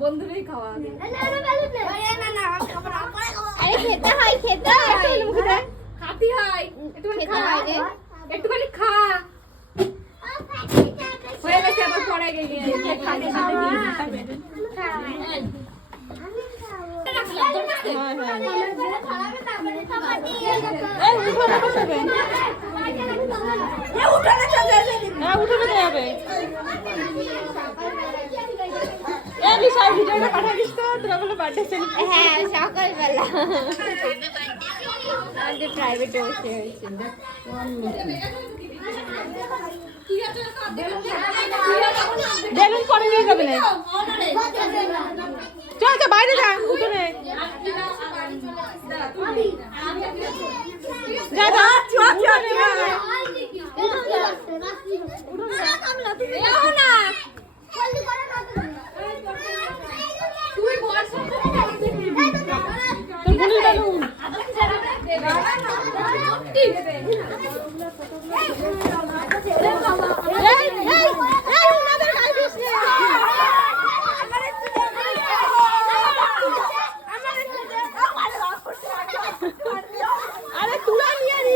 বন্ধুরাই খাওয়া একটুখানি খা হয়ে গেছে আবার পরে উঠোনে যাবে হ্যাঁ সকালবেলা প্রাইভেটে বসে হয়েছে বেলুন পরে নিয়ে যাবে না চল চল বাইরে যা উঠোনে যা যা আরে তুলা নিয়ে নি